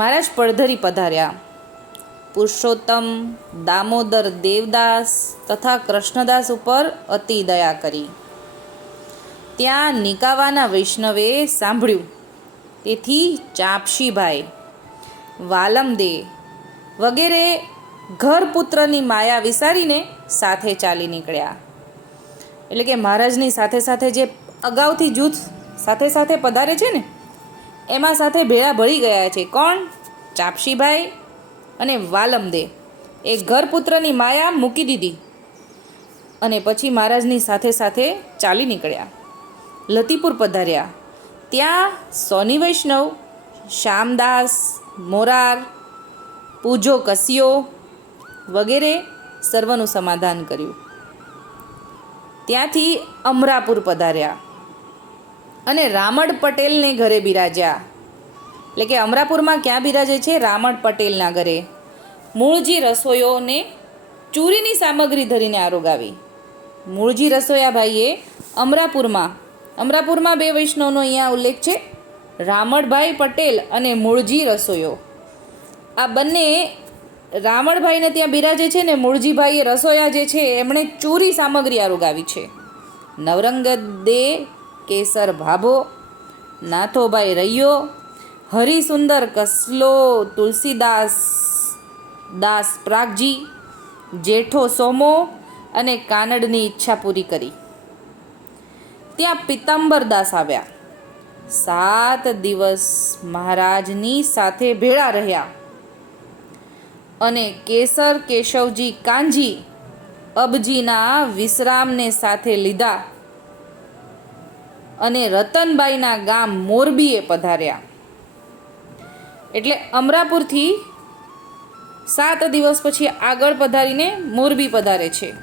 મહારાજ પડધરી પધાર્યા. પુરુષોત્તમ, દામોદર દેવદાસ તથા કૃષ્ણદાસ ઉપર અતિ દયા કરી. ત્યાં નિકાવાના વૈષ્ણવે સાંભળ્યું. તેથી ચાપશીભાઈ વાલમદે વગેરે ઘરપુત્રની માયા વિસારીને સાથે ચાલી નીકળ્યા. એટલે કે મહારાજની સાથે સાથે જે અગાઉથી જૂથ સાથે સાથે પધારે છે ને એમાં સાથે ભેળા ભળી ગયા છે. કોણ? ચાપશીભાઈ અને વાલમદે. એ ઘરપુત્રની માયા મૂકી દીધી અને પછી મહારાજની સાથે સાથે ચાલી નીકળ્યા. લતીપુર પધાર્યા. ત્યાં સોની વૈષ્ણવ શ્યામદાસ મોરાર, પૂજો કસિયો વગેરે સર્વનું સમાધાન કર્યું. ત્યાંથી અમરાપુર પધાર્યા. અને રામડ પટેલને ઘરે બિરાજ્યા. એટલે કે અમરાપુરમાં ક્યાં બિરાજે છે? રામડ પટેલના ઘરે. મૂળજી રસોઈઓને ચૂરીની સામગ્રી ધરીને આરોગાવી. મૂળજી રસોયા ભાઈએ અમરાપુરમાં અમરાપુરમાં બે વૈષ્ણવનો અહીંયા ઉલ્લેખ છે રામણભાઈ પટેલ અને મૂળજી રસોયો આ બંને રામણભાઈને ત્યાં બિરાજે છે ને મૂળજીભાઈએ રસોયા જે છે, એમણે ચોરી સામગ્રી આરોગાવી છે. નવરંગ દે કેસર ભાભો. નાથોભાઈ રૈયો. હરિસુંદર કસલો, તુલસીદાસ, દાસ પ્રાગજી, જેઠો સોમો અને કાનડની ઈચ્છા પૂરી કરી. ત્યાં પિત્તાંબર દાસ આવ્યા. સાત દિવસ મહારાજની સાથે ભેળા રહ્યા. અને કેસર, કેશવજી કાંજી અબજીના વિશ્રામને સાથે લીધા. અને રતનબાઈના ગામ મોરબીએ પધાર્યા. એટલે અમરાપુરથી સાત દિવસ પછી આગળ પધારીને મોરબી પધારે છે.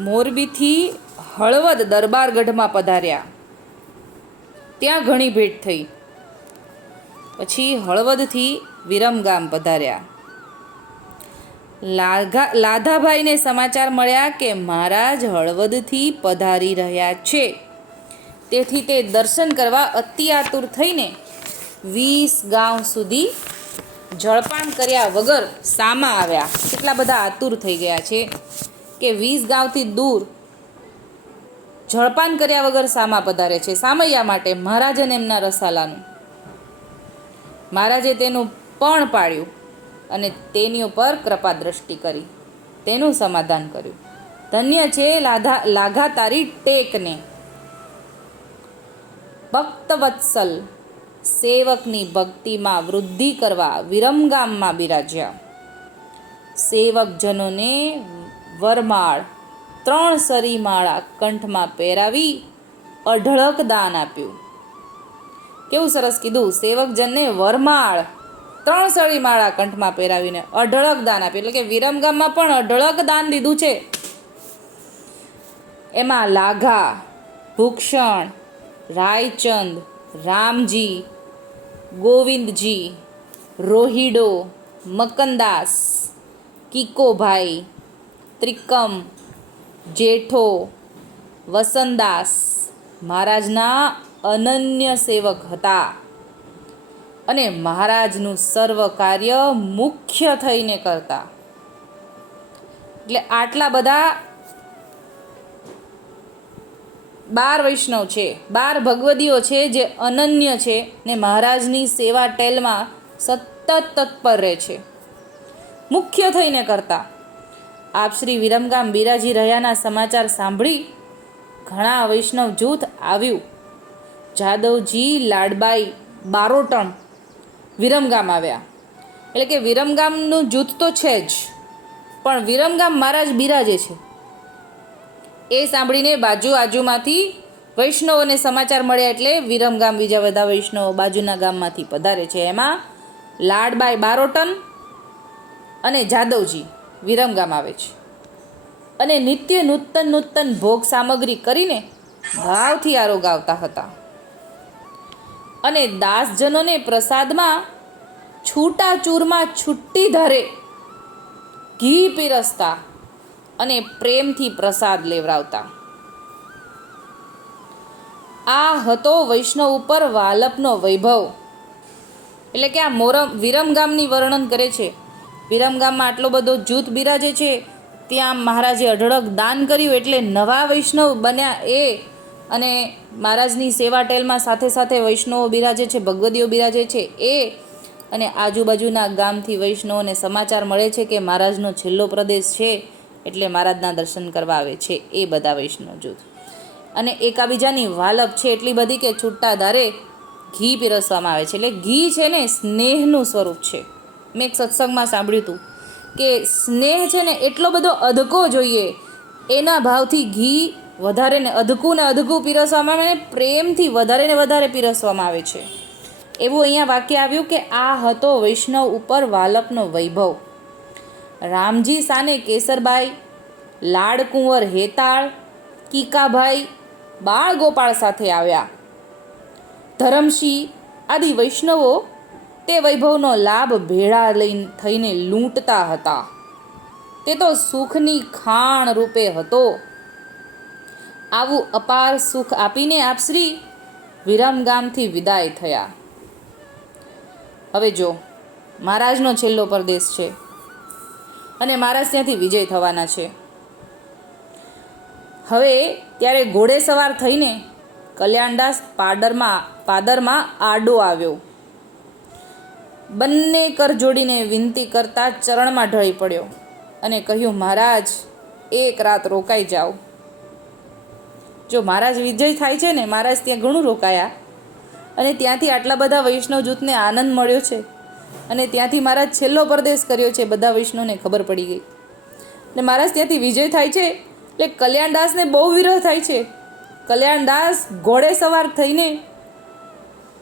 મોરબીથી હળવદ દરબારગઢમાં પધાર્યા. ત્યાં ઘણી ભેટ થઈ. પછી હળવદથી વિરમગામ પધાર્યા. લાઘા લાધાભાઈને સમાચાર મળ્યા કે મહારાજ હળવદથી પધારી રહ્યા છે. તેથી તે દર્શન કરવા અતિ આતુર થઈને વીસ ગામ સુધી જળપાન કર્યા વગર સામા આવ્યા. કેટલા બધા આતુર થઈ ગયા છે કે વીસ ગાંવથી દૂર જળપાન કર્યા વગર સામા પધારે છે. સામૈયા માટે મહારાજ એમના રસાલાનું. મહારાજે તેનું પણ પાડ્યું અને તેની ઉપર કૃપા દ્રષ્ટિ કરી. તેનું સમાધાન કર્યું. ધન્ય છે લાધા લાઘા તારી ટેકને. ભક્તવત્સલ સેવકની ભક્તિમાં વૃદ્ધિ કરવા વિરમગામમાં બિરાજ્યા. સેવકજનોને વરમાળ, ત્રણ સરી માળા કંઠમાં પહેરાવી અઢળક દાન આપ્યું. કેવું સરસ કીધું? સેવકજનને વરમાળ, ત્રણ સળી માળા કંઠમાં પહેરાવીને અઢળક દાન આપ્યું. એટલે કે વિરમગામમાં પણ અઢળક દાન દીધું છે. એમાં લાઘા, ભૂક્ષણ રાયચંદ, રામજી, ગોવિંદજી, રોહિડો, મકનદાસ કિકોભાઈ ત્રિકમ, જેઠો, વસંતદાસ મહારાજના અનન્ય સેવક હતા. અને મહારાજનું સર્વ કાર્ય મુખ્ય થઈને કરતા. એટલે આટલા બધા બાર વૈષ્ણવ છે, બાર ભગવદીઓ છે જે અનન્ય છે ને મહારાજની સેવા ટેલમાં સતત તત્પર રહે છે. મુખ્ય થઈને કરતા. આપ શ્રી વિરમગામ બિરાજી રહ્યાના સમાચાર સાંભળી ઘણા વૈષ્ણવ જૂથ આવ્યું. જાદવજી, લાડબાઈ, બારોટણ વિરમગામ આવ્યા. એટલે કે વિરમગામનું જૂથ તો છે જ, પણ વિરમગામ મહારાજ બિરાજે છે. એ સાંભળીને બાજુ આજુમાંથી વૈષ્ણવોને સમાચાર મળ્યા એટલે વિરમગામ બીજા બધા વૈષ્ણવો બાજુના ગામમાંથી પધારે છે. એમાં લાડબાઈ બારોટન અને જાદવજી વિરમગામ આવે છે. અને નિત્ય નૂતન નૂતન ભોગ સામગ્રી કરીને ભાવથી આરોગાવતા હતા. અને દાસજનોને પ્રસાદમાં છૂટા ચૂરમાં છુટ્ટી ધારે ઘી પીરસતા અને પ્રેમથી પ્રસાદ લેવડાવતા આ હતો વૈષ્ણવ ઉપર વાલપનો વૈભવ. એટલે કે આ મોરમ વિરમગામની વર્ણન કરે છે. વિરમગામમાં આટલો બધો જૂથ બિરાજે છે, ત્યાં મહારાજે અઢળક દાન કર્યું એટલે નવા વૈષ્ણવ બન્યા એ અને મહારાજની સેવા ટેલમાં સાથે સાથે વૈષ્ણવો બિરાજે છે, ભગવદીઓ બિરાજે છે એ અને આજુબાજુના ગામથી વૈષ્ણવોને સમાચાર મળે છે કે મહારાજનો છેલ્લો પ્રદેશ છે. એટલે મહારાજના દર્શન કરવા આવે છે એ બધા વૈષ્ણવ જૂથ. અને એકાબીજાની વાલપ છે એટલી બધી કે છૂટા ધારે ઘી પીરસવામાં આવે છે. એટલે ઘી છે ને સ્નેહનું સ્વરૂપ છે. મેં એક સત્સંગમાં સાંભળ્યું હતું કે સ્નેહ છે ને એટલો બધો અધકો જોઈએ, એના ભાવથી ઘી વધારે ને અધકું ને અધકું પીરસવામાં આવે ને પ્રેમથી વધારે ને વધારે પીરસવામાં આવે છે. એવું અહીંયા વાક્ય આવ્યું કે આ હતો વૈષ્ણવ ઉપર વાલપનો વૈભવ. રામજી સાને કેસરબાઈ, લાડકુંવર હેતાળ, કીકાભાઈ, બાળગોપાળ સાથે આવ્યા. ધરમસિંહ, આદિ વૈષ્ણવો તે વૈભવનો લાભ ભેળા લઈને થઈને લૂંટતા હતા. તે તો સુખની ખાણ રૂપે હતો. આવું અપાર સુખ આપીને આપશ્રી વિરમગામથી વિદાય થયા. હવે જો, મહારાજનો છેલ્લો પરદેશ છે. અને મહારાજ ત્યાંથી વિજય થવાના છે. હવે ત્યારે ઘોડે સવાર થઈને કલ્યાણદાસ પાડરમાં, પાદરમાં આડો આવ્યો. બંને કર જોડીને વિનંતી કરતા ચરણમાં ઢળી પડ્યો અને કહ્યું, મહારાજ, એક રાત રોકાઈ જાઓ. જો મહારાજ વિજય થાય છે ને, મહારાજ ત્યાં ઘણું રોકાયા અને ત્યાંથી આટલા બધા વૈષ્ણવ જૂથને આનંદ મળ્યો છે. અને ત્યાંથી મહારાજ છેલ્લો પરદેશ કર્યો છે, બધા વૈષ્ણવને ખબર પડી ગઈ. ને મહારાજ ત્યાંથી વિજય થાય છે, એટલે કલ્યાણદાસને બહુ વિરહ થાય છે. કલ્યાણદાસ ઘોડે સવાર થઈને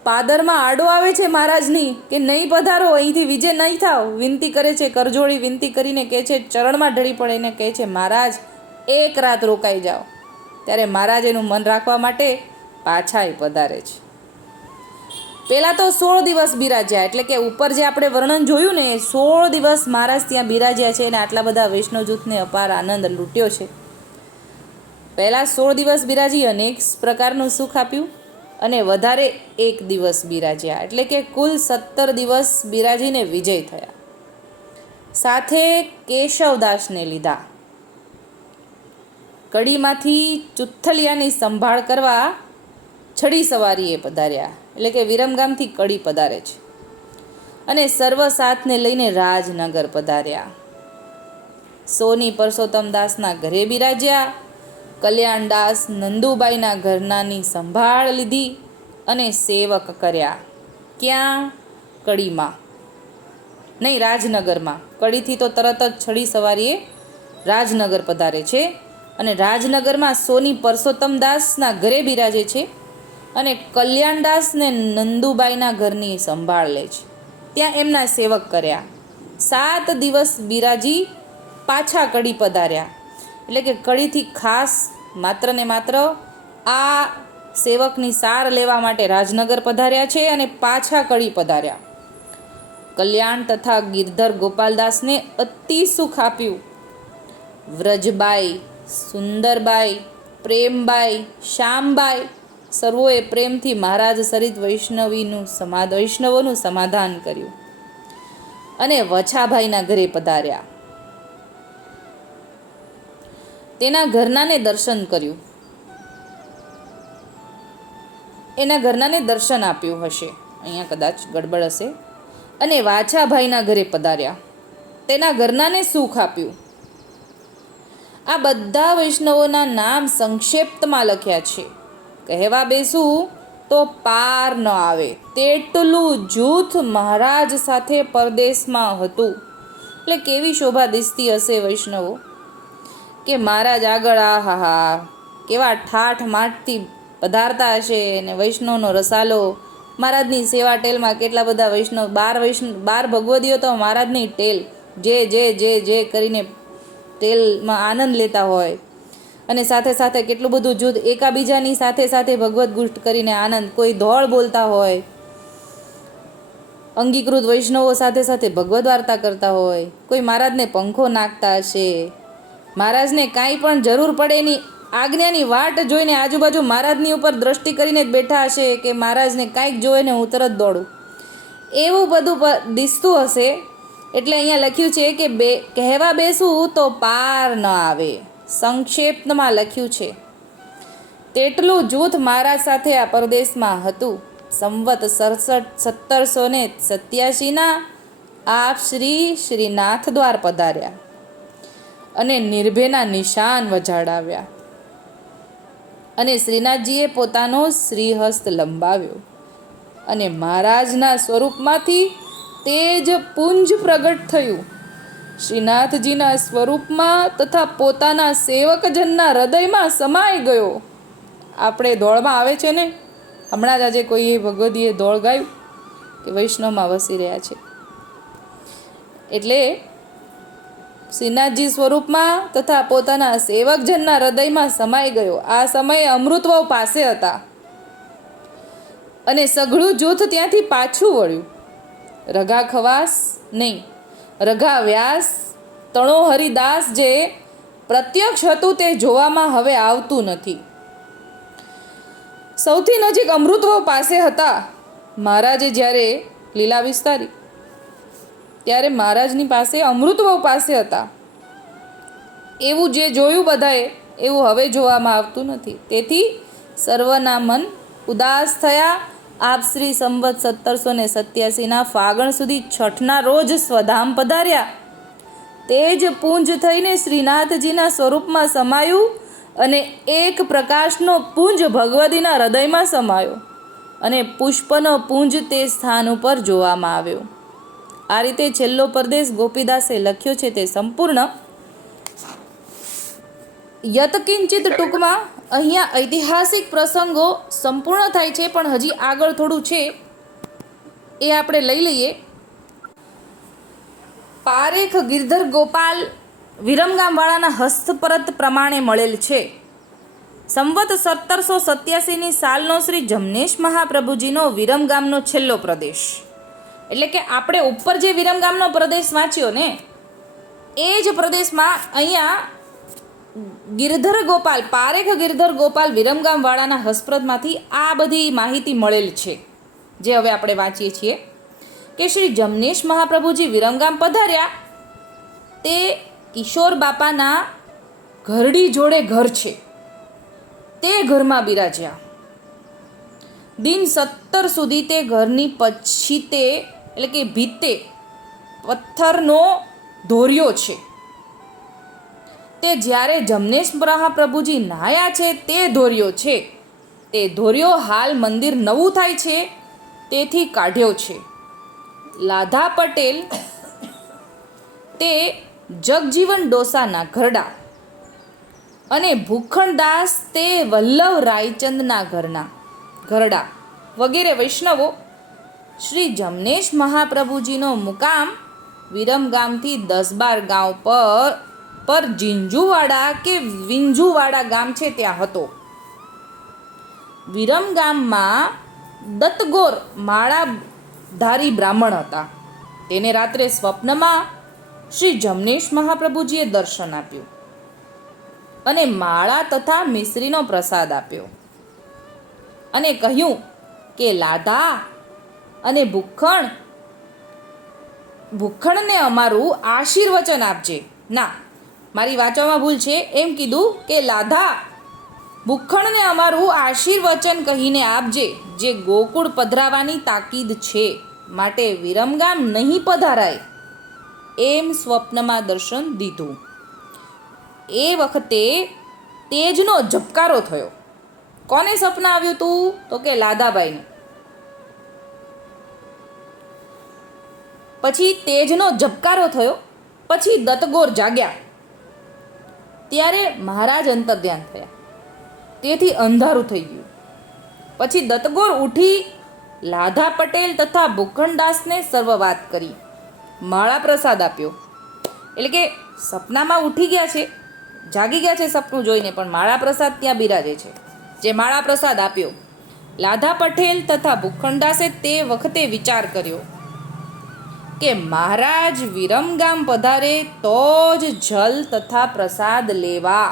પાદરમાં આડો આવે છે મહારાજની, કે નહીં પધારો, અહીંથી વિજય નહીં થાવ. વિનંતી કરે છે, કરજોડી વિનંતી કરીને કહે છે, ચરણમાં ઢળી પડે એને કહે છે, મહારાજ, એક રાત રોકાઈ જાઓ. ત્યારે મહારાજ એનું મન રાખવા માટે પાછા એ પધારે છે. પહેલાં તો સોળ દિવસ બિરાજ્યા, એટલે કે ઉપર જે આપણે વર્ણન જોયું ને, સોળ દિવસ મહારાજ ત્યાં બિરાજ્યા છે અને આટલા બધા વૈષ્ણવ જૂથને અપાર આનંદ લૂંટ્યો છે. પહેલાં સોળ દિવસ બિરાજી અનેક પ્રકારનું સુખ આપ્યું અને વધારે એક દિવસ બિરાજ્યા, એટલે કે કુલ સત્તર દિવસ બિરાજીને વિજય થયા. સાથે કેશવદાસને લીધા. કડીમાંથી ચુથલિયાની સંભાળ કરવા છડી સવારીએ પધાર્યા. એટલે કે વિરમગામથી કડી પધારે છે. અને સર્વ સાથને લઈને રાજનગર પધાર્યા. સોની પરસોત્તમ દાસના ઘરે બિરાજ્યા. કલ્યાણદાસ નંદુબાઈના ઘરનાની સંભાળ લીધી અને સેવક કર્યા. ક્યાં? કડીમાં. નહીં, રાજનગરમાં. કડીથી તો તરત જ છડી સવારીએ રાજનગર પધારે છે. અને રાજનગરમાં સોની પરસોત્તમ દાસના ઘરે બિરાજે છે. અને કલ્યાણદાસને નંદુબાઈના ઘરની સંભાળ લે છે. ત્યાં એમના સેવક કર્યા. સાત દિવસ બિરાજી પાછા કડી પધાર્યા. એટલે કે કડીથી ખાસ માત્ર ને માત્ર આ સેવકની સાર લેવા માટે રાજનગર પધાર્યા છે અને પાછા કડી પધાર્યા. કલ્યાણ તથા ગિરધર ગોપાલદાસને અતિ સુખ આપ્યું. વ્રજબાઈ, સુંદરબાઈ, પ્રેમબાઈ, શ્યામબાઈ સર્વોએ પ્રેમથી મહારાજ સરિત વૈષ્ણવીનું સમા વૈષ્ણવોનું સમાધાન કર્યું અને વછાભાઈના ઘરે પધાર્યા. તેના ઘરનાને દર્શન કર્યું. એના ઘરનાને દર્શન આપ્યું હશે. અહીંયા કદાચ ગડબડ હશે. અને વાછાભાઈના ઘરે પધાર્યા. તેના ઘરનાને સુખ આપ્યું. આ બધા વૈષ્ણવોના નામ સંક્ષેપ્તમાં લખ્યા છે. કહેવા બેસું તો પાર ન આવે. તેટલું જૂથ મહારાજ સાથે પરદેશમાં હતું. એટલે કેવી શોભા દિસતી હશે વૈષ્ણવો? કે મહારાજ આગળ આ, હા હા, કેવા ઠાઠ માઠથી પધારતા હશે ને વૈષ્ણવનો રસાલો. મહારાજની સેવા ટેલમાં કેટલા બધા વૈષ્ણવ, બાર વૈષ્ણવ, બાર ભગવદીઓ તો મહારાજની ટેલ. જે જે જે જે કરીને ટેલમાં આનંદ લેતા હોય. અને સાથે સાથે કેટલું બધું જૂથ એકાબીજાની સાથે સાથે ભગવદ્ ગુષ્ટ કરીને આનંદ, કોઈ ધોળ બોલતા હોય, અંગીકૃત વૈષ્ણવો સાથે સાથે ભગવદ વાર્તા કરતા હોય, કોઈ મહારાજને પંખો નાખતા હશે, મહારાજને કાંઈ પણ જરૂર પડે એની આજ્ઞાની વાટ જોઈને આજુબાજુ મહારાજની ઉપર દ્રષ્ટિ કરીને જ બેઠા હશે કે મહારાજને કાંઈક જોઈને હું તરત દોડું. એવું બધું દિસતું હશે. એટલે અહીંયા લખ્યું છે કે બે, કહેવા બેસું તો પાર ન આવે. સંક્ષેપમાં લખ્યું છે, તેટલું જૂથ મારા સાથે આ પરદેશમાં હતું. સંવત સડસઠ, સત્તરસો ને સત્યાસીના આપ શ્રી શ્રીનાથ દ્વાર પધાર્યા અને નિર્ભયના નિશાન વજાડાવ્યા. અને શ્રીનાથજીએ પોતાનો શ્રીહસ્ત લંબાવ્યો અને મહારાજના સ્વરૂપમાંથી તેજ પુંજ પ્રગટ થયું. શ્રીનાથજીના સ્વરૂપમાં તથા પોતાના સેવકજનના હૃદયમાં સમાઈ ગયો. આપણે દોડમાં આવે છે ને? હમણાં જ આજે કોઈએ ભગવદીએ દોડ ગાયું કે વૈષ્ણવમાં વસી રહ્યા છે. એટલે શ્રીનાથજી સ્વરૂપમાં તથા પોતાના સેવકજનના હૃદયમાં સમાઈ ગયો. આ સમયે અમૃતવાવ પાસે હતા. અને સઘળું જૂથ ત્યાંથી પાછું વળ્યું. રગા ખવાસ નહીં. રઘા વ્યાસ તણો હરિદાસ જે પ્રત્યક્ષ હતું તે જોવામાં હવે આવતું નથી. સૌથી નજીક અમૃતવો પાસે હતા મહારાજે જ્યારે લીલા વિસ્તારી, ત્યારે મહારાજની પાસે અમૃતવો પાસે હતા. એવું જે જોયું બધાએ, એવું હવે જોવામાં આવતું નથી. તેથી સર્વના મન ઉદાસ થયા આપ શ્રી સંવત સત્તરસો ને સત્યાસીના ફાગણ સુધી છઠના રોજ સ્વધામ પધાર્યા. તે જ પુંજ થઈને શ્રીનાથજીના સ્વરૂપમાં સમાયું અને એક પ્રકાશનો પુંજ ભગવતીના હૃદયમાં સમાયો અને પુષ્પનો પુંજ તે સ્થાન ઉપર જોવામાં આવ્યો. આ રીતે છેલ્લો પરદેશ ગોપીદાસે લખ્યો છે તે સંપૂર્ણ. યતકિંચિત ટૂંકમાં અહીંયા ઐતિહાસિક પ્રસંગો સંપૂર્ણ થાય છે, પણ હજી આગળ થોડું છે. એ આપણે લઈ લઈએ. પારેખ ગિરધર ગોપાલ વિરમગામવાળાના હસ્તપરત પ્રમાણે મળેલ છે. સંવત સત્તરસો સત્યાસીની સાલનો શ્રી જમનેશ મહાપ્રભુજીનો વિરમગામનો છેલ્લો પ્રદેશ. એટલે કે આપણે ઉપર જે વિરમગામનો પ્રદેશ વાંચ્યો ને, એ જ પ્રદેશમાં અહીંયા ગિરધર ગોપાલ, પારેખ ગિરધર ગોપાલ વિરમગામવાળાના હસ્પ્રદમાંથી આ બધી માહિતી મળેલ છે, જે હવે આપણે વાંચીએ છીએ કે શ્રી જમનેશ મહાપ્રભુજી વિરમગામ પધાર્યા. તે કિશોર બાપાના ઘરડી જોડે ઘર છે. તે ઘરમાં બિરાજ્યા. દિન સત્તર સુધી તે ઘરની પછી તે એટલે કે ભીતે પથ્થરનો ધોર્યો છે. તે જ્યારે જમનેશ મહાપ્રભુજી નાયા છે તે ધોર્યો છે. તે ધોર્યો હાલ મંદિર નવું થાય છે, તેથી કાઢ્યો છે. લાધા પટેલ, તે જગજીવન ડોસાના ઘરડા અને ભૂખણદાસ તે વલ્લભ રાયચંદના ઘરના ઘરડા વગેરે વૈષ્ણવો શ્રી જમનેશ મહાપ્રભુજીનો મુકામ વિરમગામથી દસ બાર ગાંવ પર પર જીંજુવાડા કે વિંજુવાડા ગામ છે ત્યાં હતો. વિરમ ગામમાં દત્તગોર માળાધારી બ્રાહ્મણ હતા. તેને રાત્રે સ્વપ્નમાં શ્રી જમનેશ મહાપ્રભુજીએ દર્શન આપ્યું અને માળા તથા મિશ્રીનો પ્રસાદ આપ્યો અને કહ્યું કે લાધા અને ભૂખણ, ભૂખણને અમારું આશીર્વચન આપજે. ના મારી વાંચવામાં ભૂલ છે. એમ કીધું કે, લાધા, ભૂખણને અમારું આશીર્વચન કહીને આપજે, જે ગોકુળ પધરાવાની તાકીદ છે. માટે વિરમગામ નહીં પધારાય. એમ સ્વપ્નમાં દર્શન દીધું. એ વખતે તેજનો ઝબકારો થયો. કોને સપના આવ્યું તું? તો કે લાદાબાઈને. પછી તેજનો ઝબકારો થયો. પછી દત્તગોર જાગ્યા. ત્યારે મહારાજ અંતર્ધ્યાન થયા. તેથી અંધારું થઈ ગયું. પછી દત્તગોર ઉઠી લાધા પટેલ તથા ભૂખંડદાસને સર્વ વાત કરી. માળા પ્રસાદ આપ્યો. એટલે કે સપનામાં ઉઠી ગયા છે. જાગી ગયા છે સપનું જોઈને, પણ માળા પ્રસાદ ત્યાં બિરાજે છે. જે માળા પ્રસાદ આપ્યો. લાધા પટેલ તથા ભૂખંડદાસે તે વખતે વિચાર કર્યો. કે મહારાજ વિરમગામ પધારે તો જ જલ તથા પ્રસાદ લેવા.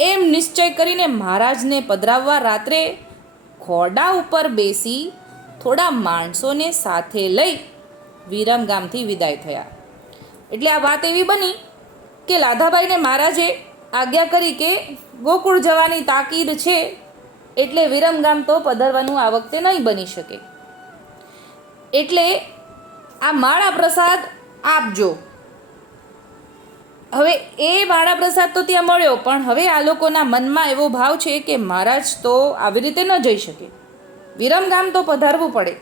એમ નિશ્ચય કરીને મહારાજને પધરાવવા રાત્રે ખોડા ઉપર બેસી થોડા માણસોને સાથે લઈ વિરમગામથી વિદાય થયા. એટલે આ વાત એવી બની કે લાધાભાઈને મહારાજે આજ્ઞા કરી કે ગોકુળ જવાની તાકીદ છે એટલે વિરમગામ તો પધારવાનું આ વખતે નહીં બની શકે. એટલે આ માળા પ્રસાદ આપજો. હવે એ માળા પ્રસાદ તો ત્યાં મળ્યો, પણ હવે આ લોકોના મનમાં એવો ભાવ છે કે મહારાજ તો આવી રીતે ન જઈ શકે. વિરમગામ તો પધારવું પડે.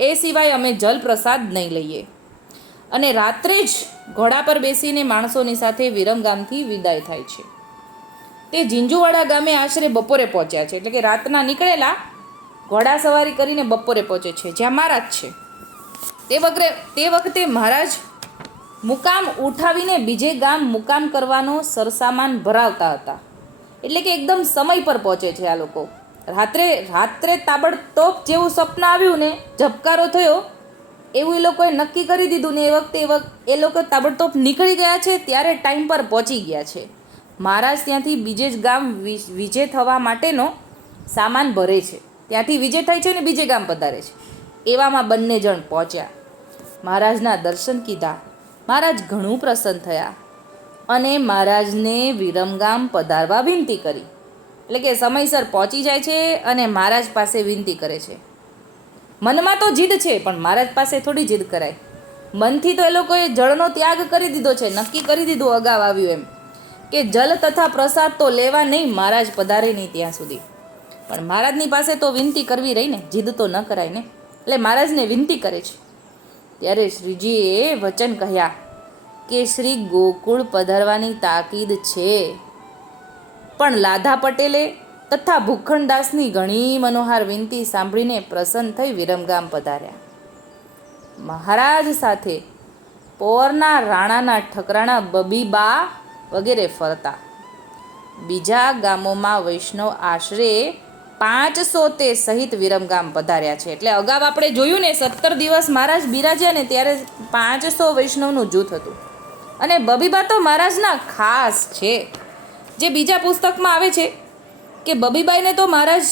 એ સિવાય અમે જલ પ્રસાદ નહીં લઈએ. અને રાત્રે જ ઘોડા પર બેસીને માણસોની સાથે વિરમગામથી વિદાય થાય છે. તે ઝીંઝુવાડા ગામે આશરે બપોરે પહોંચ્યા છે. એટલે કે રાતના નીકળેલા ઘોડા સવારી કરીને બપોરે પહોંચે છે. જ્યાં મહારાજ છે. તે વખતે તે વખતે મહારાજ મુકામ ઉઠાવીને બીજે ગામ મુકામ કરવાનો સરસામાન ભરાવતા હતા. એટલે કે એકદમ સમય પર પહોંચે છે આ લોકો. રાત્રે રાત્રે તાબડતોબ જેવું સ્વપ્ન આવ્યું ને, ઝબકારો થયો, એવું એ લોકોએ નક્કી કરી દીધું ને એ વખતે એ વખત એ લોકો તાબડતોબ નીકળી ગયા છે, ત્યારે ટાઈમ પર પહોંચી ગયા છે. મહારાજ ત્યાંથી બીજે જ ગામ વિજે થવા માટેનો સામાન ભરે છે. ત્યાંથી વિજય થાય છે ને બીજે ગામ પધારે છે. એવામાં બંને જણ પહોંચ્યા. મહારાજના દર્શન કીધા. મહારાજ ઘણું પ્રસન્ન થયા અને મહારાજને વિરમગામ પધારવા વિનંતી કરી. એટલે કે સમયસર પહોંચી જાય છે અને મહારાજ પાસે વિનંતી કરે છે. મનમાં તો જીદ છે, પણ મહારાજ પાસે થોડી જીદ કરાય. મનથી તો એ લોકોએ જળનો ત્યાગ કરી દીધો છે, નક્કી કરી દીધું અગાઉ આવ્યું એમ કે જલ તથા પ્રસાદ તો લેવા નહીં, મહારાજ પધારે નહીં ત્યાં સુધી. પણ મહારાજની પાસે તો વિનંતી કરવી રહી ને, જીદ તો ન કરાય ને. એટલે મહારાજને વિનંતી કરે છે. ત્યારે શ્રીજીએ વચન કહ્યા કે શ્રી ગોકુળ પધારવાની તાકીદ છે. પણ લાધા પટેલે તથા ભૂખંડદાસની ઘણી મનોહાર વિનંતી સાંભળીને પ્રસન્ન થઈ વિરમગામ પધાર્યા. મહારાજ સાથે પોરના રાણાના ઠકરાણા બબીબા વગેરે ફરતા. બીજા ગામોમાં વૈષ્ણવ આશરે પાંચસો તે સહિત વિરમગામ પધાર્યા છે. એટલે અગાઉ આપણે જોયું ને, સત્તર દિવસ મહારાજ બિરાજ્યા ને, ત્યારે પાંચસો વૈષ્ણવનું જૂથ હતું. અને બબીબા તો મહારાજના ખાસ છે. જે બીજા પુસ્તકમાં આવે છે કે બબીબાઈને તો મહારાજ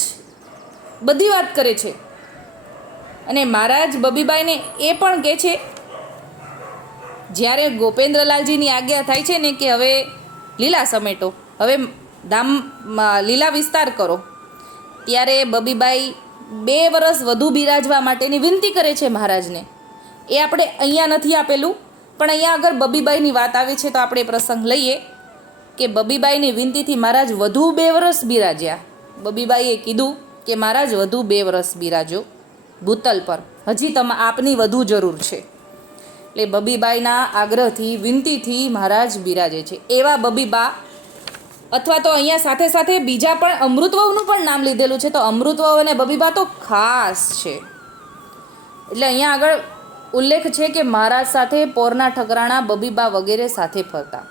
બધી વાત કરે છે. અને મહારાજ બબીબાઈને એ પણ કહે છે, જ્યારે ગોપેન્દ્રલાલજીની આજ્ઞા થાય છે ને કે હવે લીલા સમેટો, હવે ધામ લીલા વિસ્તાર કરો. ત્યારે બબીબાઈ બે વર્ષ વધુ બિરાજવા માટેની વિનંતી કરે છે મહારાજને. એ આપણે અહીંયા નથી આપેલું, પણ અહીંયા આગળ બબીબાઈની વાત આવે છે તો આપણે પ્રસંગ લઈએ કે બબીબાઈની વિનંતીથી મહારાજ વધુ બે વર્ષ બિરાજ્યા. બબીબાઈએ કીધું કે મહારાજ વધુ બે વર્ષ બિરાજો, ભૂતલ પર. હજી તમા આપની વધુ જરૂર છે. એટલે બબીબાઈના આગ્રહથી, વિનંતીથી મહારાજ બિરાજે છે. એવા બબીબા અથવા તો અહીંયા સાથે સાથે બીજા પણ અમૃતવહુનું પણ નામ લીધેલું છે. તો અમૃતવહુ અને બબીબા તો ખાસ છે. એટલે અહીંયા આગળ ઉલ્લેખ છે કે મહારાજ સાથે પોરના ઠકરાણા બબીબા વગેરે સાથે ફરતા.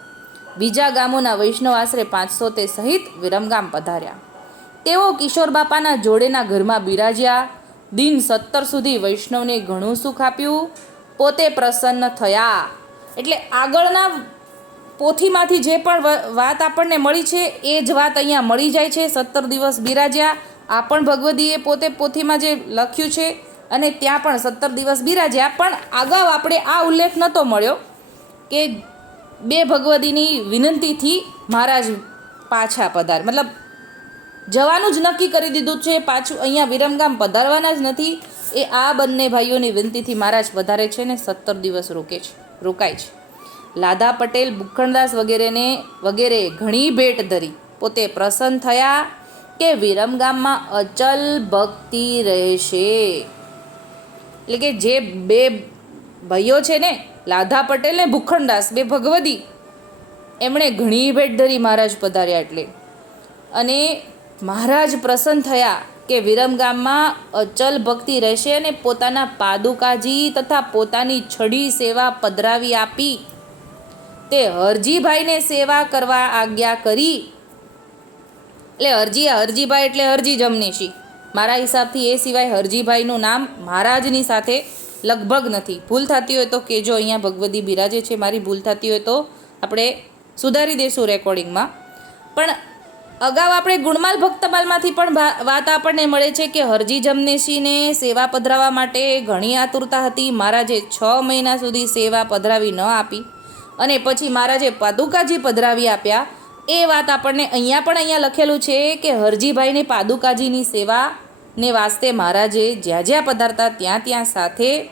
બીજા ગામોના વૈષ્ણવ આશરે પાંચસો તે સહિત વિરમગામ પધાર્યા. તેઓ કિશોર બાપાના જોડેના ઘરમાં બિરાજ્યા. દિન સત્તર સુધી વૈષ્ણવને ઘણું સુખ આપ્યું. પોતે પ્રસન્ન થયા. એટલે આગળના પોથીમાંથી જે પણ વાત આપણને મળી છે, એ જ વાત અહીંયા મળી જાય છે. સત્તર દિવસ બિરાજ્યા. આ પણ ભગવદીએ પોતે પોથીમાં જે લખ્યું છે અને ત્યાં પણ સત્તર દિવસ બિરાજ્યા. પણ અગાઉ આપણે આ ઉલ્લેખ નહોતો મળ્યો કે બે ભગવદીની વિનંતીથી મહારાજ પાછા પધાર, મતલબ જવાનું જ નક્કી કરી દીધું છે. પાછું અહીંયા વિરમગામ પધારવાના જ નથી. એ આ બંને ભાઈઓની વિનંતીથી મહારાજ વધારે છે ને સત્તર દિવસ રોકે છે, રોકાય છે. લાધા પટેલ ભૂખણદાસ વગેરેને વગેરે ઘણી ભેટ ધરી. પોતે પ્રસન્ન થયા કે વિરમગામમાં અચલ ભક્તિ રહેશે. એટલે કે જે બે ભાઈઓ છે ને લાધા પટેલ ને ભૂખણદાસ બે ભગવદી, એમણે ઘણી ભેટ ધરી મહારાજ પધાર્યા એટલે. અને મહારાજ પ્રસન્ન થયા કે વિરમગામમાં અચલ ભક્તિ રહેશે અને પોતાના પાદુકાજી તથા પોતાની છડી સેવા પધરાવી આપી. તે હરજીભાઈને સેવા કરવા આજ્ઞા કરી. એટલે હરજી હરજીભાઈ એટલે હરજી જમનેશી. મારા હિસાબથી એ સિવાય હરજીભાઈનું નામ મહારાજની સાથે લગભગ નથી. ભૂલ થતી હોય તો કેજો અહીંયા ભગવદી બિરાજે છે, મારી ભૂલ થતી હોય તો આપણે સુધારી દઈશું રેકોર્ડિંગમાં પણ અગાઉ આપણે ગુણમાલ ભક્તમાલમાંથી પણ વાત આપણને મળે છે કે હરજી જમનેશીને સેવા પધરાવવા માટે ઘણી આતુરતા હતી. મહારાજે છ મહિના સુધી સેવા પધરાવી ન આપી. અને પછી મારા જે પાદુકાજી પધરાવી આપ્યા, એ વાત આપણને અહીંયા પણ અહીંયા લખેલું છે કે હરજીભાઈને પાદુકાજીની સેવા ને વાસ્તે મહારાજે જ્યાં જ્યાં પધારતા ત્યાં ત્યાં સાથે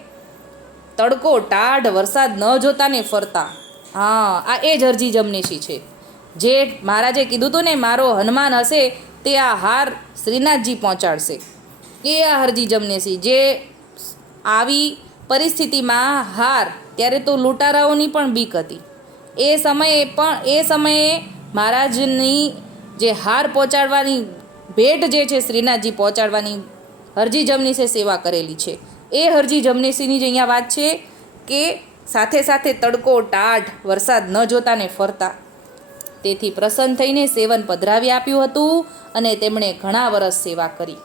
તડકો, ટાઢ, વરસાદ ન જોતા ને ફરતા. હા, આ એ જ હરજી જમનેશી છે. જે મહારાજે કીધું હતું ને, મારો હનુમાન હશે તે આ હાર શ્રીનાથજી પહોંચાડશે. એ આ હરજી જમનેશી. જે આવી પરિસ્થિતિમાં હાર, ત્યારે તો લૂંટારાઓની પણ બીક હતી. એ સમયે પણ, એ સમયે મહારાજની જે હાર પહોંચાડવાની ભેટ જે છે શ્રીનાથજી પહોંચાડવાની હરજી જમનીસે સેવા કરેલી છે. એ હરજી જમનીસીની જ અહીંયા વાત છે કે સાથે સાથે તડકો, ટાઢ, વરસાદ ન જોતા ને ફરતા. તેથી પ્રસન્ન થઈને સેવન પધરાવી આપ્યું હતું અને તેમણે ઘણા વર્ષ સેવા કરી.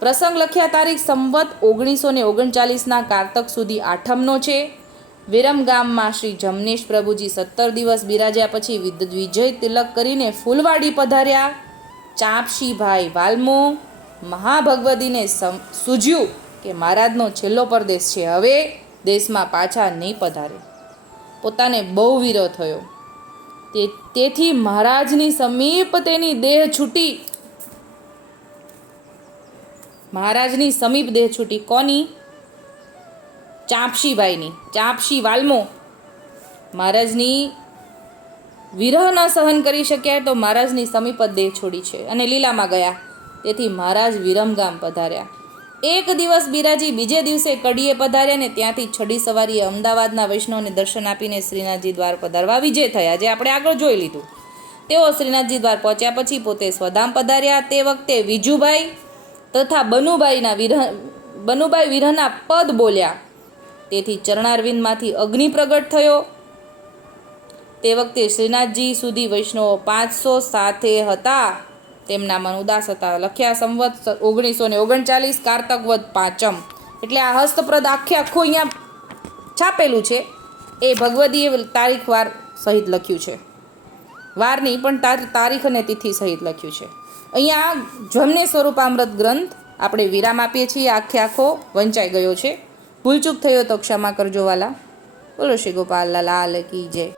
પ્રસંગ લખ્યા તારીખ સંવત ઓગણીસો ને ઓગણચાલીસના કારતક સુધી આઠમનો છે. વિરમ ગામમાં શ્રી જમનેશ પ્રભુજી સત્તર દિવસ બિરાજ્યા પછી વિજય તિલક કરીને ફૂલવાડી પધાર્યા. ચાંપશીભાઈ વાલ્મો મહાભગવતીને સમ- સૂઝ્યું કે મહારાજનો છેલ્લો પરદેશ છે. હવે દેશમાં પાછા નહીં પધારે. પોતાને બહુ વિરોધ થયો. તે તેથી મહારાજની સમીપ તેની દેહ છૂટી મહારાજની સમીપ દેહ છૂટી કોની? ચાંપશીભાઈની ચાંપશી વાલ્મો. મહારાજની વિરહ ન સહન કરી શક્યા તો મહારાજની સમીપ જ દેહ છોડી છે અને લીલામાં ગયા. તેથી મહારાજ વિરમગામ પધાર્યા. એક દિવસ બિરાજી બીજે દિવસે કડીએ પધાર્યા ને ત્યાંથી છડી સવારીએ અમદાવાદના વૈષ્ણવને દર્શન આપીને શ્રીનાથજી દ્વાર પધારવા વિજય થયા, જે આપણે આગળ જોઈ લીધું. તેઓ શ્રીનાથજી દ્વાર પહોંચ્યા પછી પોતે સ્વધામ પધાર્યા. તે વખતે વિજુભાઈ તથા બનુબાઈના વિરહ બનુબાઈ વિરહના પદ બોલ્યા. તેથી ચરણારવિંદમાંથી અગ્નિ પ્રગટ થયો. તે વખતે શ્રીનાથજી સુધી વૈષ્ણવો પાંચસો સાથે હતા. તેમના મન ઉદાસ હતા. લખ્યા સંવત ઓગણીસો ને ઓગણચાલીસ કારતકવદ પાંચમ. એટલે આ હસ્તપ્રદ આખે આખું અહીંયા છાપેલું છે. એ ભગવદીએ તારીખ વાર સહિત લખ્યું છે. વારની પણ તારીખ અને તિથિ સહિત લખ્યું છે. અહીંયા જમને સ્વરૂપામૃત ગ્રંથ આપણે વિરામ આપીએ છીએ. આખે આખો વંચાઈ ગયો છે. ભૂલચૂક થયો તો ક્ષમા કરજો વાલા. બોલો શ્રી ગોપાલ, લાલ કી જય.